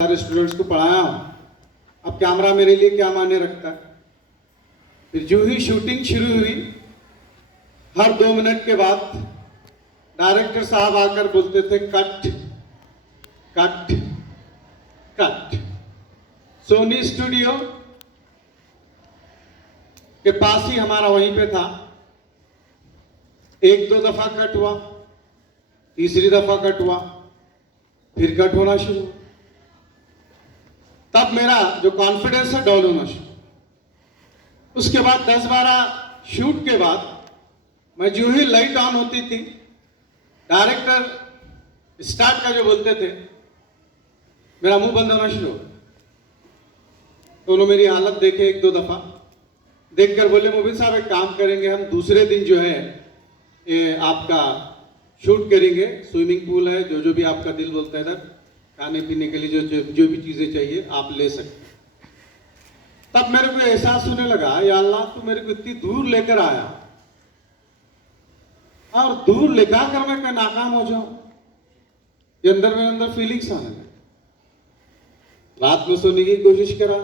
सारे स्टूडेंट्स को पढ़ाया हूँ। अब कैमरा मेरे लिए क्या मायने रखता है। फिर जो ही शूटिंग शुरू हुई, हर 2 मिनट के बाद डायरेक्टर साहब आकर बोलते थे cut cut cut. Sony studio के पास ही हमारा वहीं पे था। 1-2 दफा कट हुआ, तीसरी दफा कट हुआ, फिर कट होना शुरू। तब मेरा जो कॉन्फिडेंस है डाउन होना शुरू। उसके बाद 10-12 शूट के बाद मैं जो ही लाइट ऑन होती थी, डायरेक्टर स्टार्ट का जो बोलते थे, मेरा मुंह बंद होना शुरू हो गया। तो उन्होंने मेरी हालत देखे 1-2 दफा, देखकर बोले मोबिन साहब एक काम करेंगे, हम दूसरे दिन जो है ये आपका शूट करेंगे, स्विमिंग पूल है, जो भी आपका दिल बोलता है इधर खाने पीने के लिए जो भी चीजें चाहिए आप ले सकते। तब मेरे को एहसास होने लगा, या अल्लाह तू मेरे को इतनी दूर लेकर आया और दूर लेकर कर मैं क्या नाकाम हो जाऊं। ये अंदर में अंदर फीलिंग्स आने लगे। रात में सोने की कोशिश करा,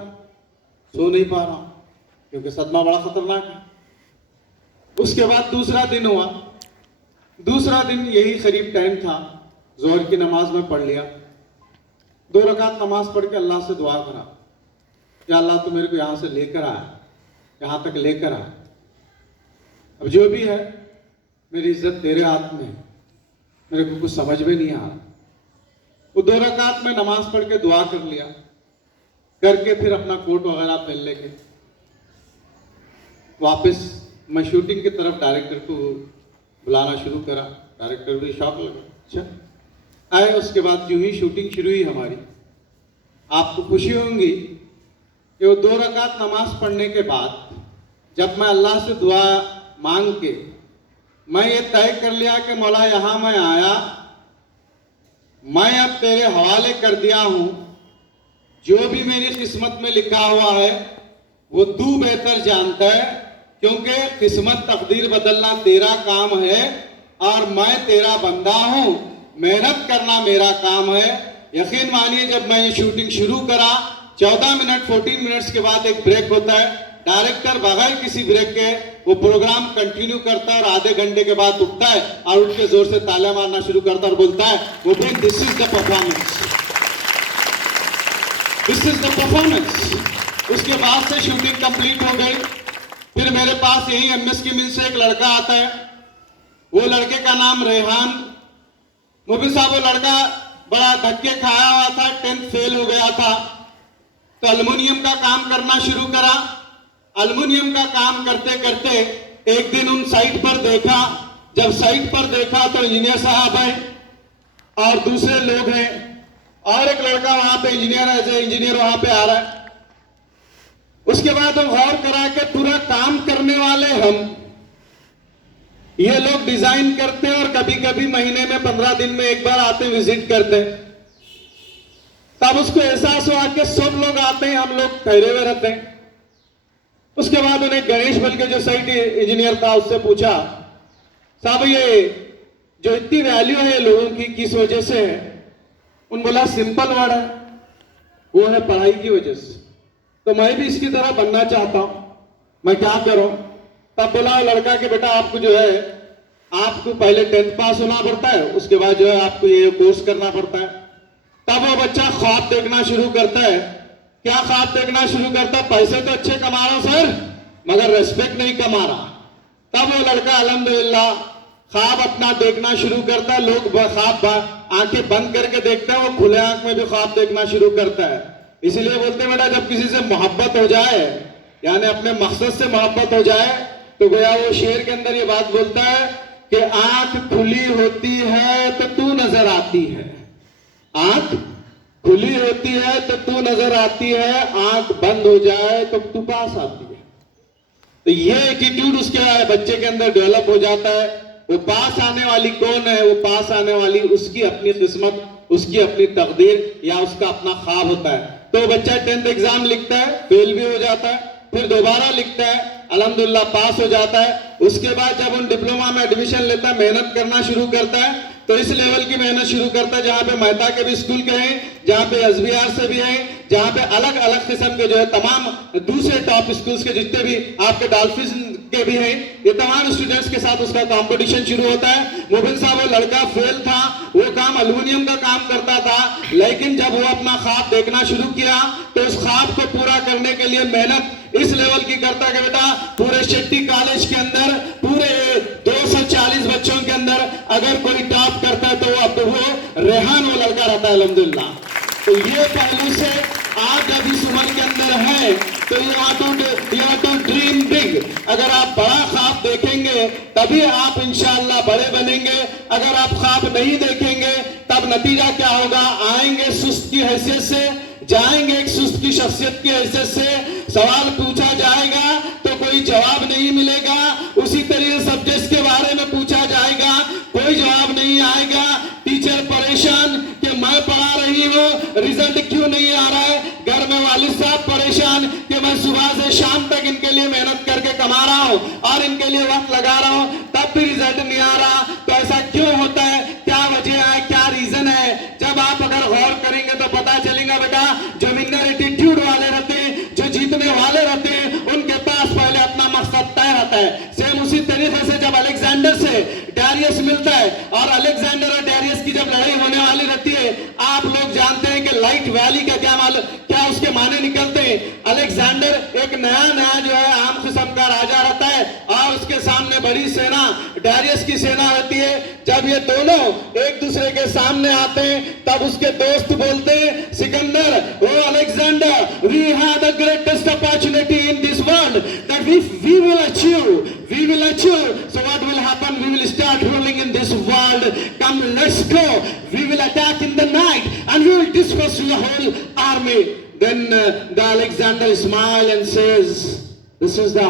सो नहीं पा रहा क्योंकि सदमा बड़ा खतरनाक है। उसके बाद दूसरा दिन हुआ। दूसरा दिन यही करीब टाइम था, जोहर की नमाज में पढ़ लिया। 2 रकात नमाज पढ़ के अल्लाह से दुआ करा, या अल्लाह तू मेरे को यहां से लेकर आया, यहां तक लेकर आया। अब जो भी है मेरी इज्जत तेरे हाथ में, मेरे को कुछ समझ में नहीं आ रहा। वो 2 रकात में नमाज पढ़ के दुआ कर लिया, करके फिर अपना कोट वगैरह पहन लेके वापस मैं शूटिंग की तरफ डायरेक्टर को बुलाना शुरू करा। डायरेक्टर भी शॉक लगा, अच्छा आए। उसके बाद जो ही शूटिंग शुरू हुई हमारी, आपको खुशी होंगी कि वो 2 रकात नमाज पढ़ने के बाद जब मैं अल्लाह से दुआ मांग के मैं ये तय कर लिया कि मौला यहां मैं आया, मैं अब तेरे हवाले कर दिया हूं, जो भी मेरी किस्मत में लिखा हुआ है वो तू बेहतर जानता है, क्योंकि किस्मत तकदीर बदलना तेरा काम है और मैं तेरा बंदा हूं, मेहनत करना मेरा काम है। यकीन मानिए जब मैं ये शूटिंग शुरू करा, 14 मिनट 14 मिनट्स के बाद एक ब्रेक होता है। डायरेक्टर बगैर किसी ब्रेक के वो प्रोग्राम कंटिन्यू करता है और आधे घंटे के बाद उठता है और उठ के जोर से तालियां मारना शुरू करता है और बोलता है वो भी this is the performance, this is the performance. उसके बाद से शूटिंग कंप्लीट हो गई। फिर मेरे पास यही एमएस की मिल से एक लड़का आता है। वो लड़के का नाम रेहान। मोबिन साहब वो लड़का बड़ा धक्के खाया हुआ था, 10th फेल हो गया था, तो एल्युमिनियम का काम करना शुरू करा। एल्युमिनियम का काम करते करते एक दिन उन साइट पर देखा। जब साइट पर देखा तो इंजीनियर साहब है और दूसरे लोग हैं और एक लड़का वहां पे इंजीनियर एज ए इंजीनियर वहां पे आ रहा है। उसके बाद हम गौर करा के पूरा काम करने वाले हम, ये लोग डिजाइन करते हैं और कभी कभी महीने में 15 दिन में एक बार आते विजिट करते हैं। तब उसको एहसास हुआ कि सब लोग आते हैं, हम लोग ठहरे हुए रहते हैं। उसके बाद उन्हें गणेश बल के जो साइट इंजीनियर था उससे पूछा, साहब ये जो इतनी वैल्यू है लोगों की किस वजह से है? उन बोला सिंपल वर्ड है, वो है पढ़ाई की वजह से। तो मैं भी इसकी तरह बनना चाहता हूं, मैं क्या करूं? तब बोला लड़का कि बेटा आपको जो है आपको पहले 10th पास होना पड़ता है, उसके बाद जो है आपको ये कोर्स करना पड़ता है। तब वो बच्चा ख्वाब देखना शुरू करता है। क्या ख्वाब देखना शुरू करता है? पैसे तो अच्छे कमा रहा हूं सर, मगर रेस्पेक्ट नहीं कमा रहा। तब वो लड़का अल्हम्दुलिल्लाह ख्वाब अपना देखना शुरू करता है। लोग ख्वाब आंखें बंद करके देखते हैं, वो खुले आंख में भी ख्वाब देखना शुरू करता है। इसलिए बोलते हैं बेटा जब किसी से मोहब्बत हो जाए, यानी अपने मकसद से मोहब्बत हो जाए, तो गोया वो शेर के अंदर ये बात बोलता है कि आंख खुली होती है तो तू नजर आती है, आंख खुली होती है तो तू नजर आती है, आंख बंद हो जाए तो तू पास आती है। तो ये एटीट्यूड उसके बच्चे के अंदर डेवलप हो जाता है। वो पास आने वाली कौन है? वो पास आने वाली उसकी अपनी किस्मत, उसकी अपनी तकदीर या उसका अपना ख्वाब होता है। तो बच्चा 10th एग्जाम लिखता है, फेल भी हो जाता है, फिर दोबारा लिखता है, अल्हम्दुलिल्लाह पास हो जाता है। उसके बाद जब उन डिप्लोमा में एडमिशन लेता है, मेहनत करना शुरू करता है, तो इस लेवल की मेहनत शुरू करता है, जहां पे मेहता के भी स्कूल के हैं, जहां पे एसबीआर से भी हैं, जहां पे अलग अलग किस्म के जो है तमाम दूसरे टॉप स्कूल्स के जितने भी आपके डॉल्फिन के भी हैं, ये तमाम स्टूडेंट्स के साथ उसका कंपटीशन शुरू होता है। मुबिन साहब वो लड़का फेल था, वो काम एल्युमिनियम का काम करता था, लेकिन जब वो अपना ख्वाब देखना शुरू किया तो उस ख्वाब को पूरा करने के लिए मेहनत इस लेवल की करता है कि बेटा पूरे शेट्टी कॉलेज के अंदर पूरे 240 बच्चों के अंदर अगर कोई टॉप करता है तो वो रेहान वो लड़का रहता है अल्हम्दुलिल्लाह। तो ये पहलू से आप जब इस उम्र के अंदर हैं तो you have to dream big. अगर आप बड़ा ख्वाब देखेंगे तभी आप इंशाअल्लाह बड़े बनेंगे। अगर आप ख्वाब नहीं देखेंगे तब नतीजा क्या होगा, आएंगे सुस्त की हैसियत से, जाएंगे एक सुस्त की शख्सियत की हैसियत से। सवाल पूछा जाएगा तो कोई जवाब नहीं मिलेगा, उसी तरीके सब्जेक्ट्स के बारे में पूछा जाएगा, कोई जवाब नहीं आएगा। टीचर परेशान कि मैं पढ़ा रही हूँ, रिजल्ट क्यों नहीं आ रहा है। घर में वालिद साहब परेशान कि मैं सुबह से शाम तक इनके लिए मेहनत करके कमा रहा हूँ और इनके लिए वक्त लगा रहा हूँ, तब भी रिजल्ट नहीं आ रहा। तो ऐसा क्यों होता है, क्या वजह है, क्या रीजन है। जब आप अगर गौर करेंगे तो पता चलेगा बेटा जो विनर एटीट्यूड वाले रहते हैं, जो जीतने वाले रहते हैं, उनके पास पहले अपना मकसद तय रहता है। सेम उसी तरीके से जब अलेक्जेंडर से डैरियस मिलता है और अलेक्जेंडर और डैरियस की जब लड़ाई होने वाली रहती है, आप लोग जानते हैं कि लाइट वैली का क्या उसके माने निकलते हैं। अलेक्जेंडर एक नया जो है आम किस्म का राजा रहता है और उसके सामने बड़ी सेना डैरियस की सेना रहती है। जब ये दोनों एक दूसरे के सामने आते हैं तब उसके दोस्त बोलते हैं, Sikandar, oh Alexander, we have the greatest opportunity in this world that we will achieve so what will happen, we will start ruling in this world, come let's go, we will attack in the night and we will disperse the whole army. Then the Alexander smile and says, this is the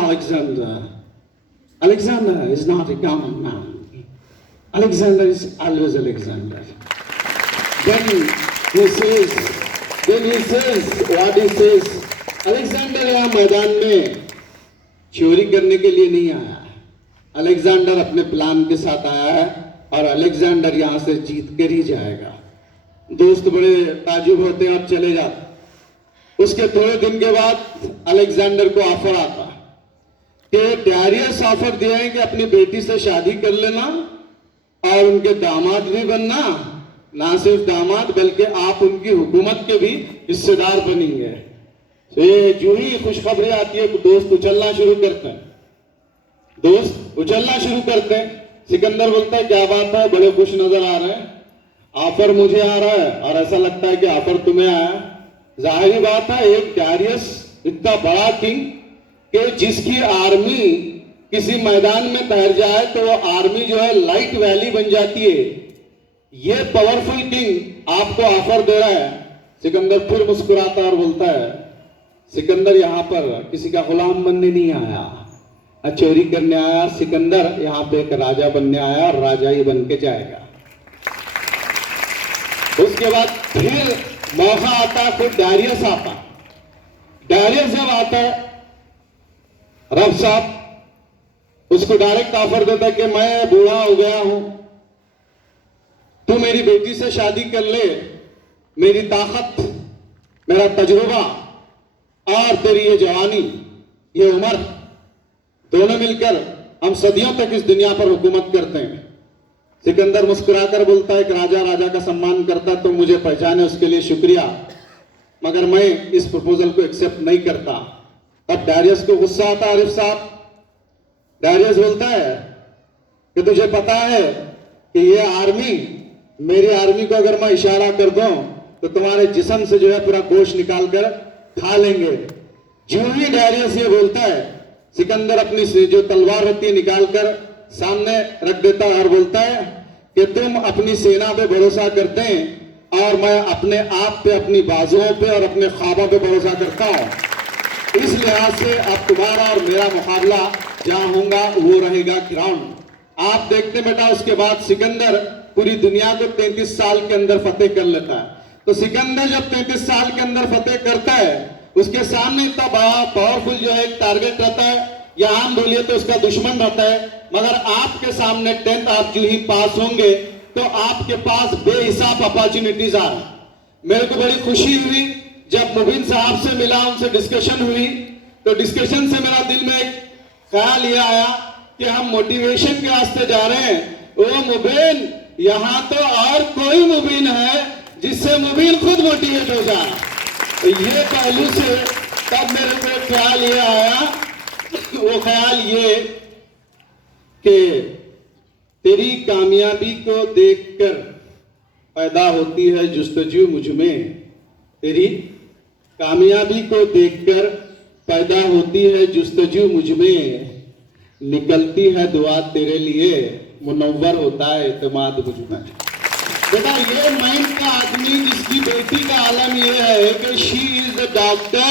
Alexander is not a common man. Alexander is always Alexander. Then he says what he says, Alexander यहाँ मैदान में चोरी करने के लिए नहीं आया, Alexander अपने प्लान के साथ आया है और अलेक्जेंडर यहां से जीत कर ही जाएगा। दोस्त बड़े ताजुब होते हैं और चले जाते। उसके थोड़े दिन के बाद अलेक्जेंडर को ऑफर आता कि डैरियस ऑफर दिया है कि अपनी बेटी से शादी कर लेना और उनके दामाद भी बनना, ना सिर्फ दामाद बल्कि आप उनकी हुकूमत के भी हिस्सेदार बनेंगे। ये जो ही खुशखबरी आती है दोस्त उछलना शुरू करते हैं, सिकंदर बोलता है क्या बात है, बड़े खुश नजर आ रहे हैं, ऑफर मुझे आ रहा है और ऐसा लगता है कि ऑफर तुम्हें आया। जाहिर बात है एक डैरियस इतना बड़ा किंग कि जिसकी आर्मी किसी मैदान में तैर जाए तो वो आर्मी जो है लाइट वैली बन जाती है। ये पावरफुल किंग आपको ऑफर दे रहा है। सिकंदर फिर मुस्कुराता और बोलता है, सिकंदर यहां पर किसी का गुलाम बनने नहीं आया, चोरी करने आया। सिकंदर यहाँ पे एक राजा बनने आया और राजा ही बन के जाएगा। उसके बाद फिर मौका आता, फिर डैरियस आता। डैरियस जब आता है, रब साहब उसको डायरेक्ट ऑफर देता है कि मैं बूढ़ा हो गया हूं, तू मेरी बेटी से शादी कर ले, मेरी ताकत, मेरा तजुर्बा और तेरी ये जवानी, ये उम्र, दोनों मिलकर हम सदियों तक इस दुनिया पर हुकूमत करते हैं। सिकंदर मुस्कुराकर बोलता है कि राजा का सम्मान करता तो मुझे पहचाने उसके लिए शुक्रिया, मगर मैं इस प्रपोजल को एक्सेप्ट नहीं करता। तब डैरियस को गुस्सा आता। आरिफ साहब, डैरियस बोलता है कि तुझे पता है कि ये आर्मी, मेरी आर्मी को अगर मैं इशारा कर दूं तो तुम्हारे जिस्म से जो है पूरा गोश्त निकाल कर खा लेंगे। जो ही डैरियस ये बोलता है, सिकंदर अपनी जो तलवार होती है निकाल कर सामने रख देता है और बोलता है कि तुम अपनी सेना पे भरोसा करते हैं और मैं अपने आप पे, अपनी बाजुओं पे और अपने ख्वाबों पे भरोसा करता हूं। इस लिहाज से अब तुम्हारा और मेरा मुकाबला जहां होगा वो रहेगा ग्राउंड। आप देखते बेटा, उसके बाद सिकंदर पूरी दुनिया को 33 साल के अंदर फतेह कर लेता है। तो सिकंदर जब 33 साल के अंदर फतेह करता है, उसके सामने इतना बड़ा पावरफुल जो है एक टारगेट रहता है, या आम बोलिए तो उसका दुश्मन रहता है। मगर आपके सामने 10th आप जो ही पास होंगे तो आपके पास बेहिसाब अपॉर्चुनिटीज आ रही। मेरे को बड़ी खुशी हुई जब मुबीन साहब से मिला, उनसे डिस्कशन हुई, तो डिस्कशन से मेरा दिल में एक ख्याल ये आया कि हम मोटिवेशन के रास्ते जा रहे हैं। ओ मुबीन, यहां तो और कोई मुबीन है जिससे मुबीन खुद मोटिवेट हो जाए। तो ये पहलू से तब मेरे को एक ख्याल ये आया, वो ख्याल ये कि तेरी कामयाबी को देखकर पैदा होती है जुस्तजू मुझ में, तेरी कामयाबी को देखकर पैदा होती है जुस्तजू मुझ में, निकलती है दुआ तेरे लिए, मुनव्वर होता है एतमाद मुझ में। बेटा, ये माइंड का आदमी जिसकी बेटी का आलम ये है कि she is the doctor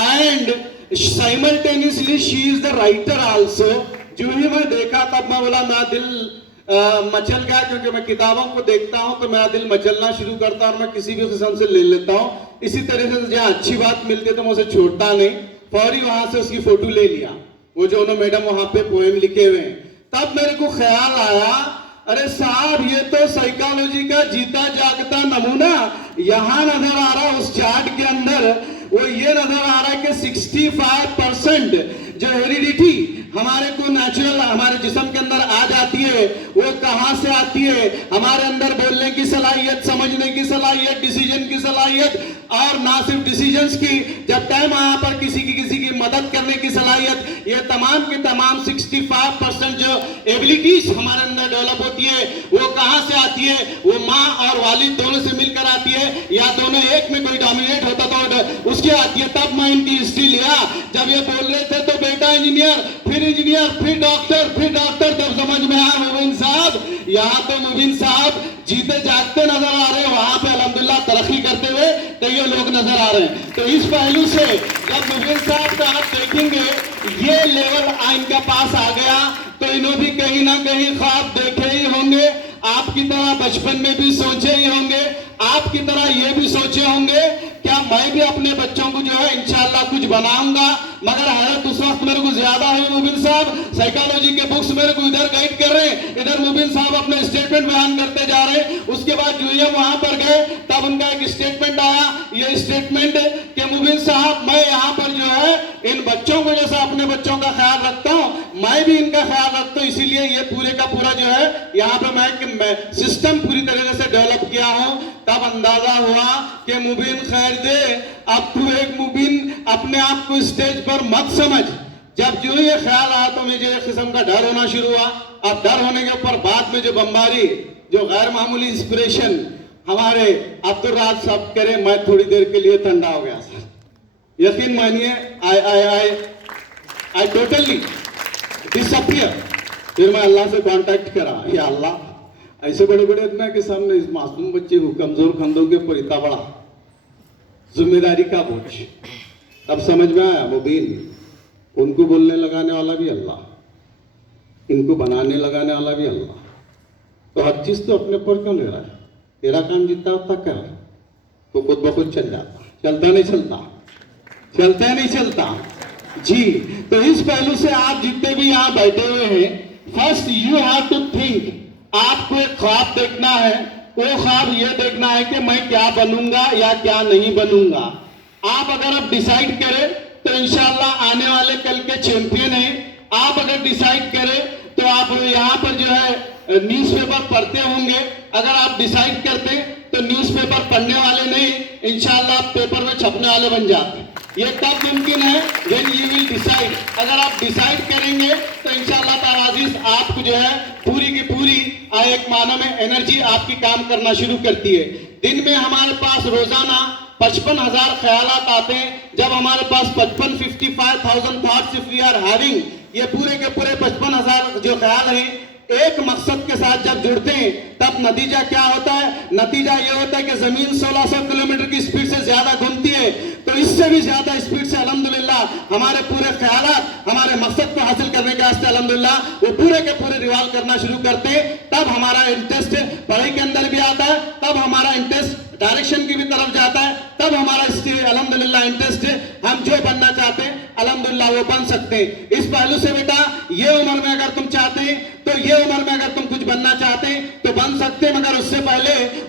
and simultaneously she is the writer also. जो ही मैं देखा तब मैं बोला, मेरा दिल मचल गया, क्योंकि मैं किताबों को देखता हूं तो मेरा दिल मचलना शुरू करता है और मैं किसी भी किस्म से ले लेता हूं। इसी तरह से जहां अच्छी बात मिलती है तो मैं उसे छोड़ता नहीं, फौरी वहां से उसकी फोटो ले लिया, वो जो उन्होंने मैडम वहां पे पोएम लिखे हुए हैं। तब मेरे को ख्याल आया, अरे साहब ये तो साइकोलॉजी का जीता जागता नमूना यहां नजर आ रहा है। उस चार्ट के अंदर वो ये नजर आ रहा है कि 65% जो हेरिडिटी हमारे को नेचुरल हमारे जिस्म के अंदर आ जाती है, वो कहां से आती है? हमारे अंदर बोलने की सलाहियत, समझने की सलाहियत, डिसीजन की सलाहियत, और ना सिर्फ डिसीजंस की, जब टाइम आया पर किसी की मदद करने की सलाहियत, ये तमाम के तमाम 65% जो एबिलिटीज हमारे अंदर डेवलप होती है, वो कहां से आती है? वो माँ और वालिद दोनों से मिलकर आती है, या दोनों एक में कोई डोमिनेट होता तो उसकी आती है। तब मैं इनकी हिस्ट्री लिया, जब ये बोल रहे थे तो बेटा इंजीनियर, फिर डॉक्टर, तब समझ में आया मुबीन साहब, यहाँ तो मुबीन साहब जीते जागते नजर आ रहे हैं, वहां पे अल्हम्दुलिल्लाह तरक्की करते हुए कई लोग नजर आ रहे हैं। तो इस पहलू से जब मुबीन साहब का आप देखेंगे ये लेवल इनका पास आ गया, तो इन्होंने भी कहीं ना कहीं ख्वाब देखे ही होंगे, आपकी तरह बचपन में भी सोचे ही होंगे, आपकी तरह ये भी सोचे होंगे क्या मैं भी अपने बच्चों को जो है इंशाल्लाह कुछ बनाऊंगा। मगर हैरत उस वक्त मेरे को ज्यादा है, मुबीन साहब साइकोलॉजी के बुक्स मेरे को इधर गाइड कर रहे हैं, इधर मुबीन साहब अपने स्टेटमेंट बयान करते जा रहे हैं। उसके बाद जो ये वहां पर गए तब उनका एक स्टेटमेंट आया, ये स्टेटमेंट कि मुबीन साहब मैं यहाँ पर जो है इन बच्चों को जैसा अपने बच्चों का ख्याल रखता हूँ, मैं भी इनका ख्याल रखता हूँ, इसीलिए ये पूरे का पूरा जो है यहाँ पे मैं सिस्टम पूरी तरीके से डेवलप किया हूँ। तब अंदाजा हुआ कि मुबीन खैर दे, अब तू एक मुबीन अपने आप को स्टेज पर मत समझ। जब जो ये ख्याल आया तो मुझे एक किस्म का डर होना शुरू हुआ। अब डर होने के ऊपर बाद में जो बमबारी, जो गैर मामूली इंस्पिरेशन हमारे अब्दुल राज साहब करे, मैं थोड़ी देर के लिए ठंडा हो गया सर, यकीन मानिए। I totally disappear. फिर मैं अल्लाह से कांटेक्ट करा, या अल्लाह ऐसे बड़े बड़े दुनिया के सामने इस मासूम बच्चे को, कमजोर कंधों के ऊपर इतना बड़ा जिम्मेदारी का बोझ। तब समझ में आया मुबीन उनको बोलने लगाने वाला भी अल्लाह, इनको बनाने लगाने वाला भी अल्लाह। तो हर चीज तो अपने पर क्यों ले रहा है? तेरा काम जितना उतना कर तो खुद ब खुद चल जाता, चलता नहीं चलता जी। तो इस पहलू से आप जितने भी यहाँ बैठे हुए हैं, first you have to think, आपको एक ख्वाब देखना है। वो ख्वाब ये देखना है कि मैं क्या बनूंगा या क्या नहीं बनूंगा। आप अगर आप डिसाइड करें तो इंशाल्लाह आने वाले कल के चैंपियन हैं। आप अगर डिसाइड करें तो आप यहाँ पर जो है न्यूज़पेपर पढ़ते होंगे। अगर आप डिसाइड करते तो न्यूज़पेपर पढ़ने वाले नहीं, इंशाल्लाह आप पेपर में छपने वाले बन जाते। ये तब मुमकिन है व्हेन यू विल डिसाइड। अगर आप डिसाइड करेंगे तो इंशाल्लाह ताआजीज आपको जो है पूरी की पूरी एक मानो में एनर्जी आपकी काम करना शुरू करती है। दिन में हमारे पास रोजाना 55,000 ख्यालात आते हैं। जब हमारे पास 55,000 thoughts if we are having, ये पूरे के पूरे 55,000 जो ख्याल हैं एक मकसद के साथ जब जुड़ते हैं, तब नतीजा क्या होता है? नतीजा ये होता है कि जमीन 1600 किलोमीटर की स्पीड से ज्यादा घूमती है, तो इससे भी ज्यादा स्पीड से अल्हम्दुलिल्लाह हमारे पूरे ख्यालात हमारे मकसद को हासिल करने के वास्ते अल्हम्दुलिल्लाह वो पूरे के पूरे रिवॉल्व करना शुरू करते हैं। तब हमारा इंटरेस्ट पढ़ाई के अंदर भी आता है, तब हमारा इंटरेस्ट डायरेक्शन की भी तरफ जाता है, तब हमारा अल्हम्दुलिल्लाह इंटरेस्ट हम जो बनना चाहते हैं अल्हम्दुलिल्लाह वो बन सकते हैं। इस पहलू से बेटा ये उम्र में अगर तुम चाहते हैं, तो ये उम्र में अगर तुम कुछ बनना चाहते हैं तो बन सकते हैं, मगर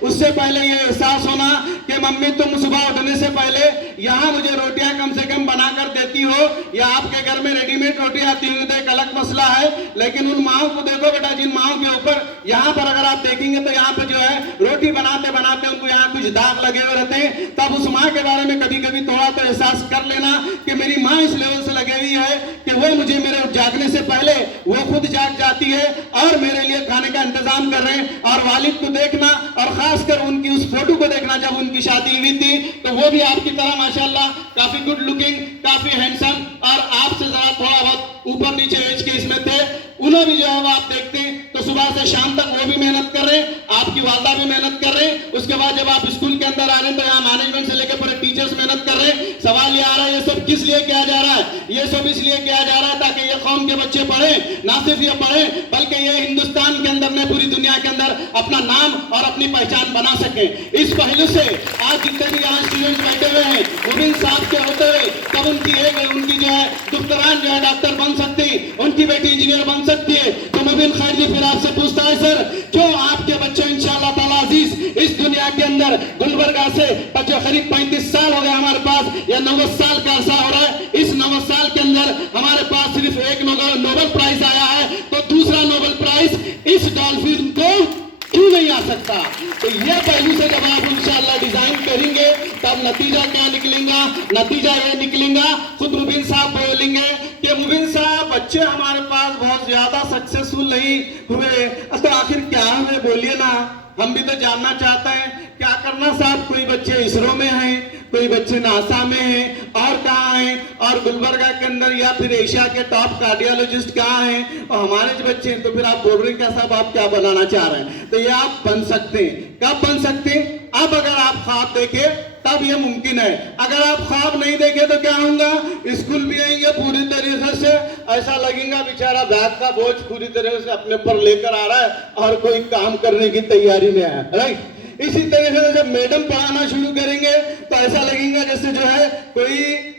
उससे पहले ये एहसास होना कि मम्मी तुम सुबह उठने से पहले यहाँ मुझे रोटियां कम से कम बनाकर देती हो, या आपके घर में रेडीमेड रोटी आती हुई तो एक अलग मसला है। लेकिन उन माओ को देखो बेटा, जिन माओ के ऊपर यहाँ पर अगर आप देखेंगे तो यहाँ पर जो है रोटी बनाते बनाते उनको यहाँ कुछ दाग लगे हुए रहते हैं। तब उस माँ के बारे में कभी कभी थोड़ा तो एहसास कर लेना कि मेरी माँ इस लेवल से लगी हुई है कि वो मुझे मेरे जागने से पहले वो खुद जाग जाती है और मेरे लिए खाने का इंतजाम कर रहे हैं। और वालिद को देखना और खासकर उनकी उस फोटो को देखना जब उनकी शादी हुई थी, तो वो भी आपकी तरह माशाल्लाह काफी गुड लुकिंग, काफी हैंडसम और आपसे जरा थोड़ा बहुत ऊपर नीचे एज के इसमें थे। उन्हें भी जो है वो आप देखते हैं तो सुबह से शाम तक वो भी मेहनत कर रहे हैं, आपकी वालदा भी मेहनत कर रहे हैं। उसके बाद जब आप स्कूल के अंदर आ रहे हैं तो यहाँ मैनेजमेंट से लेकर पूरे टीचर्स मेहनत कर रहे हैं। सवाल ये आ रहा है ये सब किस लिए किया जा रहा है? ये सब इसलिए किया जा रहा है ताकि ये कौम के बच्चे पढ़े, ना सिर्फ ये पढ़े बल्कि ये हिंदुस्तान के अंदर में पूरी दुनिया के अंदर अपना नाम और अपनी पहचान बना सके। इस पहलू से आज जितने भी यहाँ स्टूडेंट्स बैठे हुए हैं, मुबीन साहब के होते हुए तब उनकी जो है दुफ्तरान जो है डॉक्टर बन सकती, उनकी बेटी इंजीनियर बन सकती है। तो मुबीन खैर जी फिर आपसे पूछता है सर, क्यों आपके बच्चे इंशाअल्लाह ताला अजीज इस दुनिया के अंदर गुलबर्गा से जो करीब 35 साल हो गए हमारे पास, या 90 साल का अर्सा हो रहा है, इस 90 साल के अंदर हमारे पास सिर्फ एक नोबेल प्राइज आया है, तो दूसरा नोबेल प्राइज इस डॉल्फिन को क्यों नहीं आ सकता? तो यह पहलू से जब आप इंशाअल्लाह डिजाइन करेंगे तब नतीजा क्या निकलेगा? नतीजा ये निकलेगा, खुद मुबीन साहब बोलेंगे कि मुबीन साहब बच्चे हमारे पास बहुत ज्यादा सक्सेसफुल नहीं हुए, तो आखिर क्या हुए बोलिए ना, हम भी तो जानना चाहते हैं क्या करना साहब। कोई बच्चे इसरो में हैं, कोई बच्चे नासा में हैं, और कहाँ हैं, और गुलबर्गा के अंदर या फिर एशिया के टॉप कार्डियोलॉजिस्ट कहाँ हैं, और हमारे जो बच्चे हैं। तो फिर आप बोल रहे हैं क्या साहब आप क्या बनाना चाह रहे हैं? तो ये आप बन सकते हैं। कब बन सकते हैं? अब अगर आप ख्वाब देखें तब ये मुमकिन है। अगर आप ख्वाब नहीं देखे तो क्या होगा? स्कूल भी आएंगे पूरी तरीके से, ऐसा लगेगा बेचारा बैग का बोझ पूरी तरह से अपने पर लेकर आ रहा है और कोई काम करने की तैयारी में है, राइट। इसी तरीके से जब मैडम पढ़ाना शुरू करेंगे तो ऐसा लगेगा जैसे जो है कोई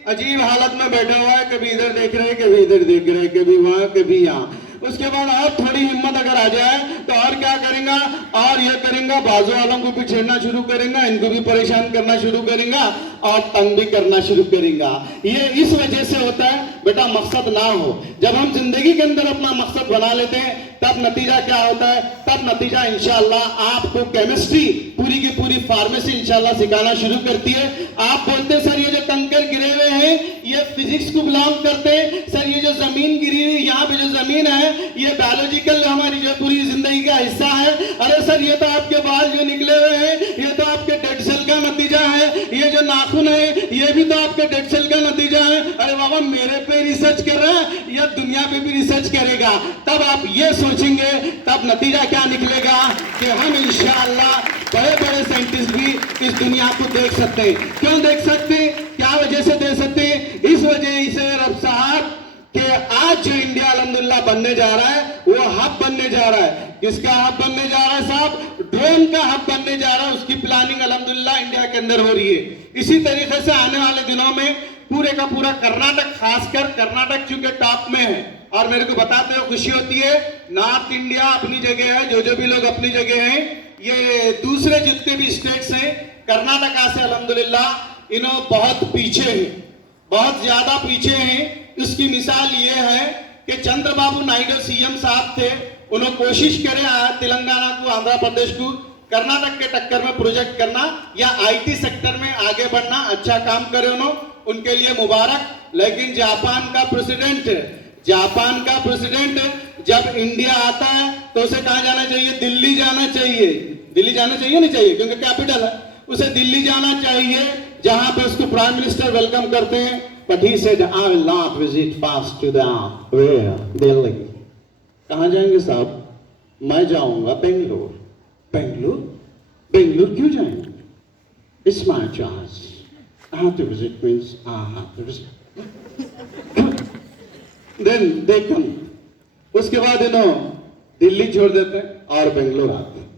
अजीब हालत में बैठा हुआ है, कभी इधर देख रहे हैं, कभी इधर देख रहे हैं, कभी वहां कभी यहाँ। उसके बाद और थोड़ी हिम्मत अगर आ जाए तो और क्या करेंगे, और ये करेंगे बाजू वालों को भी छेड़ना शुरू करेंगे, इनको भी परेशान करना शुरू करेंगे और तंग भी करना शुरू करेंगे। ये इस वजह से होता है बेटा मकसद ना हो। जब हम जिंदगी के अंदर अपना मकसद बना लेते हैं तब नतीजा क्या होता है? तब नतीजा इंशाअल्लाह आपको केमिस्ट्री पूरी की पूरी फार्मेसी इंशाअल्लाह सिखाना शुरू करती है। आप बोलते हैं सर ये जो कंकर गिरे हुए हैं ये फिजिक्स को बिलोंग करते हैं, सर ये जो जमीन गिरी हुई यहाँ पे जो जमीन है ये बायोलॉजिकल हमारी जो पूरी जिंदगी का हिस्सा है। अरे सर ये तो आपके बाल जो निकले हुए हैं ये तो आपके डेड सेल का नतीजा है, ये जो नाखून है ये भी तो आपके डेड सेल का नतीजा है। अरे बाबा मेरे पे रिसर्च कर रहा है या दुनिया पे भी रिसर्च करेगा? तब आप ये सोचेंगे, तब नतीजा क्या निकलेगा कि हम इंशाअल्लाह बड़े बड़े साइंटिस्ट भी इस दुनिया को देख सकते हैं। क्यों देख सकते हैं? क्या वजह से देख सकते हैं? इस वजह से रब साहब कि आज जो इंडिया अल्हम्दुलिल्लाह बनने जा रहा है वो हब बनने जा रहा है। किसका हब बनने जा रहा है साहब? ड्रोन का हब बनने जा रहा है। उसकी प्लानिंग अल्हम्दुलिल्लाह इंडिया के अंदर हो रही है। इसी तरीके से आने वाले दिनों में पूरे का पूरा कर्नाटक, खासकर कर्नाटक चूंकि टॉप में है और मेरे को बताते हुए खुशी होती है, नॉर्थ इंडिया अपनी जगह है, जो भी लोग अपनी जगह हैं, ये दूसरे जितने भी स्टेट्स हैं कर्नाटका से अल्हम्दुलिल्लाह इन्हों बहुत पीछे हैं, बहुत ज्यादा पीछे हैं। उसकी मिसाल ये है कि चंद्रबाबू नायडू सीएम साहब थे, उन्होंने कोशिश करे तेलंगाना को, आंध्र प्रदेश को कर्नाटक के टक्कर में प्रोजेक्ट करना या आईटी सेक्टर में आगे बढ़ना, अच्छा काम करे उन्होंने, उनके लिए मुबारक। लेकिन जापान का प्रेसिडेंट जब इंडिया आता है तो उसे कहाँ जाना चाहिए? दिल्ली जाना चाहिए। दिल्ली जाना चाहिए नहीं चाहिए? क्योंकि कैपिटल है, उसे दिल्ली जाना चाहिए जहां पे उसको प्राइम मिनिस्टर वेलकम करते हैं। But he said, I will not visit fast to the Delhi. कहाँ जाएंगे साहब? मैं जाऊंगा बेंगलोर। बेंगलोर क्यों जाएंगे? It's my choice. I have to visit means I have to visit. Then they come. उसके बाद इन्हों दिल्ली छोड़ देते हैं और बेंगलोर आते हैं।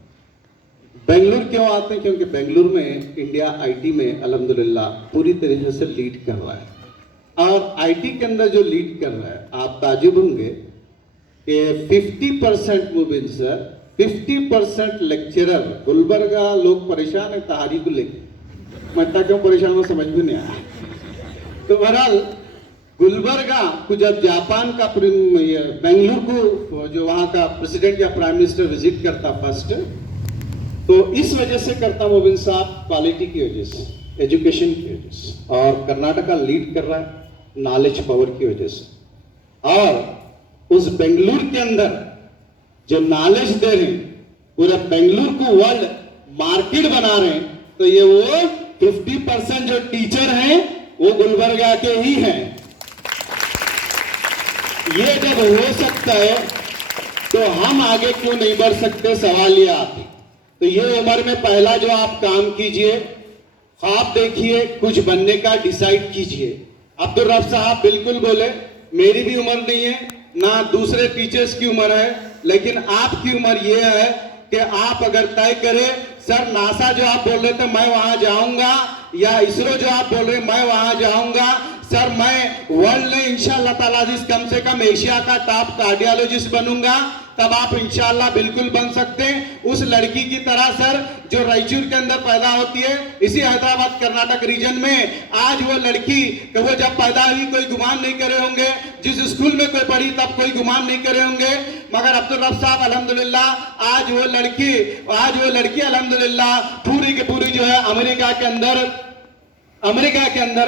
बेंगलोर क्यों आते हैं? क्योंकि बेंगलोर में इंडिया आईटी में अल्हम्दुलिल्लाह पूरी तरीके से लीड कर रहा है। और आईटी के अंदर जो लीड कर रहा है, आप ताजुब होंगे कि 50% मुबीन सर 50% लेक्चरर गुलबर्गा लोग परेशान है तहारी को लेकर। मैं इतना क्यों परेशान हूं समझ भी नहीं आया। तो बहरहाल गुलबर्गा को जब जापान का बेंगलुरु को जो वहां का प्रेसिडेंट या प्राइम मिनिस्टर विजिट करता फर्स्ट, तो इस वजह से करता मोबिन साहब क्वालिटी की वजह से, एजुकेशन की वजह से, और कर्नाटका लीड कर रहा है नॉलेज पावर की वजह से। और उस बेंगलुरु के अंदर जो नॉलेज दे रहे हैं, पूरे बेंगलुरु को वर्ल्ड मार्केट बना रहे हैं, तो ये वो 50% जो टीचर हैं वो गुलबर्गा के ही हैं। ये जब हो सकता है तो हम आगे क्यों नहीं बढ़ सकते, सवाल ये आते। तो ये उम्र में पहला जो आप काम कीजिए, ख्वाब देखिए, कुछ बनने का डिसाइड कीजिए। अब्दुल रब साहब बिल्कुल बोले, मेरी भी उम्र नहीं है ना दूसरे टीचर्स की उम्र है, लेकिन आपकी उम्र ये है कि आप अगर तय करें, सर नासा जो आप बोल रहे थे मैं वहां जाऊंगा, या इसरो जो आप बोल रहे मैं वहां जाऊंगा, सर मैं वर्ल्ड में इंशाअल्लाह ताला जिस कम से कम एशिया का टॉप कार्डियोलॉजिस्ट बनूंगा, तब आप इंशाअल्लाह बिल्कुल बन सकते हैं उस लड़की की तरह सर जो रायचूर के अंदर पैदा होती है, इसी हैदराबाद कर्नाटक रीजन में। आज वो लड़की कि वो जब पैदा हुई कोई गुमान नहीं करे होंगे, जिस स्कूल में कोई पढ़ी तब कोई गुमान नहीं करे होंगे, मगर अब्दुल रब साहब अल्हम्दुलिल्लाह आज वो लड़की अल्हम्दुलिल्लाह पूरी की पूरी जो है अमेरिका के अंदर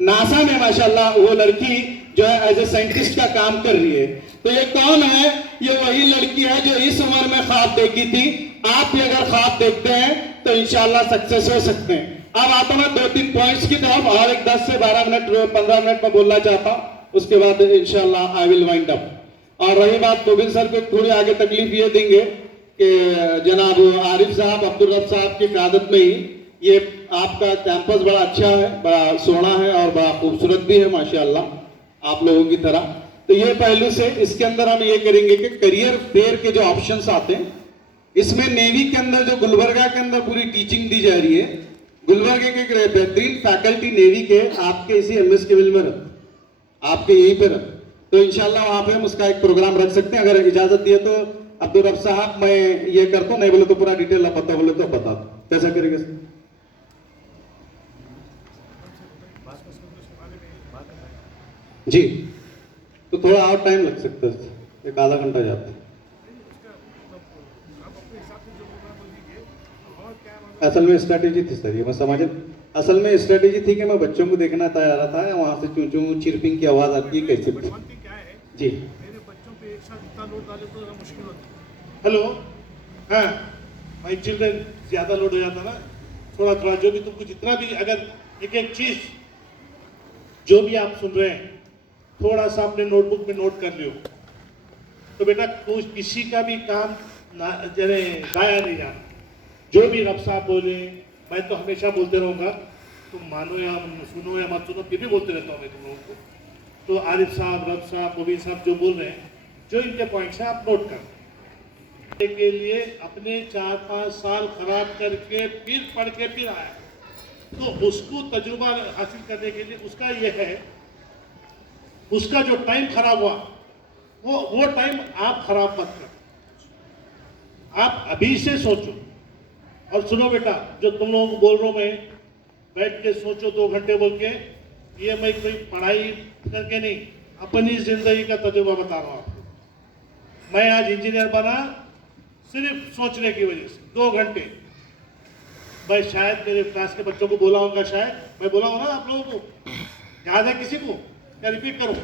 नासा में माशाल्लाह वो लड़की जो है एज ए साइंटिस्ट का काम कर रही है। तो ये कौन है? ये वही लड़की है जो इस उम्र में ख्वाब देखी थी। आप भी अगर ख्वाब देखते हैं तो इंशाल्लाह सक्सेस हो सकते हैं। अब आता मैं 2-3 पॉइंट्स की तरफ, और एक 10 से 12 मिनट 15 मिनट में बोलना चाहता हूं, उसके बाद इंशाल्लाह आई विल वाइंड अप। और रही बात मोबिन सर को थोड़ी आगे तकलीफ ये देंगे कि जनाब आरिफ साहब अब्दुल रब साहब की क़यादत में ही ये आपका कैंपस बड़ा अच्छा है, बड़ा सोना है और बड़ा खूबसूरत भी है माशाल्लाह आप लोगों की तरह। तो ये पहलू से इसके अंदर हम ये करेंगे कि करियर फेयर के जो ऑप्शंस आते हैं, इसमें नेवी के अंदर जो गुलबर्गा के अंदर पूरी टीचिंग दी जा रही है, गुलबर्गा के बेहतरीन फैकल्टी नेवी के आपके इसी एमएस केविल में आपके यहीं पे रख, तो इंशाल्लाह वहां पे हम उसका एक प्रोग्राम रख सकते हैं अगर इजाजत दिए तो। अब्दुल रब साहब मैं ये करता हूँ, नहीं बोले तो पूरा डिटेल आप बता, बोले तो बता दो कैसा करेंगे। जी तो थोड़ा और टाइम लग सकता है, एक आधा घंटा जाता है। असल में स्ट्रैटेजी थी सर, ये मैं समझ, असल में स्ट्रैटेजी थी कि मैं बच्चों को देखना चाह रहा था, वहां से चूं चूं चिरपिंग की आवाज आती है कैसे। जी मेरे बच्चों पे एक साथ इतना लोड डाले तो मुश्किल होता है। हेलो, हाँ माई चिल्ड्रन, ज़्यादा लोड हो जाता ना, थोड़ा थोड़ा जो भी तुमको जितना भी, अगर एक एक चीज़ जो भी आप सुन रहे हैं थोड़ा सा अपने नोटबुक में नोट कर लियो, तो बेटा कुछ किसी का भी काम जरे गाया नहीं जाना। जो भी रब साहब बोले, मैं तो हमेशा बोलते रहूँगा, तुम मानो या सुनो या मत सुनो, फिर भी बोलते रहता हूँ मैं तुम लोगों को। तो आरिफ साहब, रब साहब, मुबीन साहब जो बोल रहे हैं, जो इनके पॉइंट्स हैं आप नोट कर के लिए अपने 4-5 साल खराब करके फिर पढ़ के फिर आया, तो उसको तजुर्बा हासिल करने के लिए उसका ये है, उसका जो टाइम खराब हुआ वो टाइम आप खराब मत करो। आप अभी से सोचो और सुनो बेटा, जो तुम लोगों को बोल रहा हूँ मैं, बैठ के सोचो 2 घंटे बोल के, ये मैं कोई पढ़ाई करके नहीं, अपनी जिंदगी का तजुर्बा बता रहा हूँ आपको। मैं आज इंजीनियर बना सिर्फ सोचने की वजह से, 2 घंटे। मैं शायद मेरे क्लास के बच्चों को बोला होगा, शायद मैं बोला हूँ ना आप लोगों को, याद है किसी को? क्या रिपीट करूँ?